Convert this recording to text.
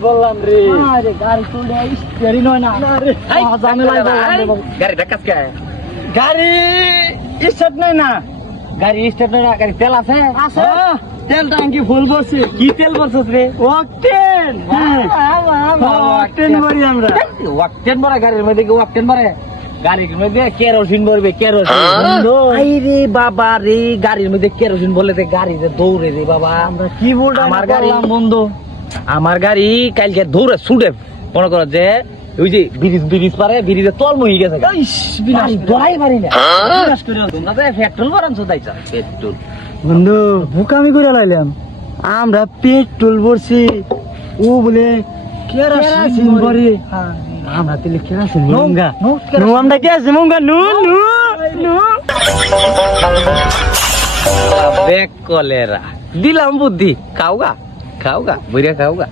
বললাম রে আরে গাড়ি চলে স্টিয়ারিং হয় না আরে ঝামেলায় বললাম রে গাড়ি ধাক্কাস কে গাড়ি স্টার্ট নাই না গাড়ি স্টার্ট না গাড়ি তেল আছে আছে তেল ট্যাঙ্কি ফুল করছে কি তেল ভরছস রে অকটেন অকটেন মারি আমরা ওয়াকটেন ভরা গাড়ির মধ্যে কি ওয়াকটেন ভরে গাড়ির মধ্যে কেরোসিন ভরবে কেরোসিন আই রে বাবা রে গাড়ির মধ্যে কেরোসিন বলে তে গাড়িতে দৌড়ে রে বাবা আমরা কি বললাম আমার গাড়ি বন্ধু আমার গাড়ি কালকে দৌড়ে ছুটে মনে করো যে ওই যে ব্রিজ পারে ব্রিজে তল মহি গেছে গাড়ি দৌড়াই পারি না বিনাশ করে তোমরা তো পেট্রোল ভরানছো তাইছা পেট্রোল বন্ধু বুকামি করে লাইলাম আমরা পেট্রোল ভরছি ও বলে কেরোসিন ভরে আমরা তেলে কেরোসিন মুঙ্গা নো আমরা কেরোসিন মুঙ্গা নো নো নো বেক কলেরা দিলাম বুদ্ধি খাওগা বুড়িয়া খাওগা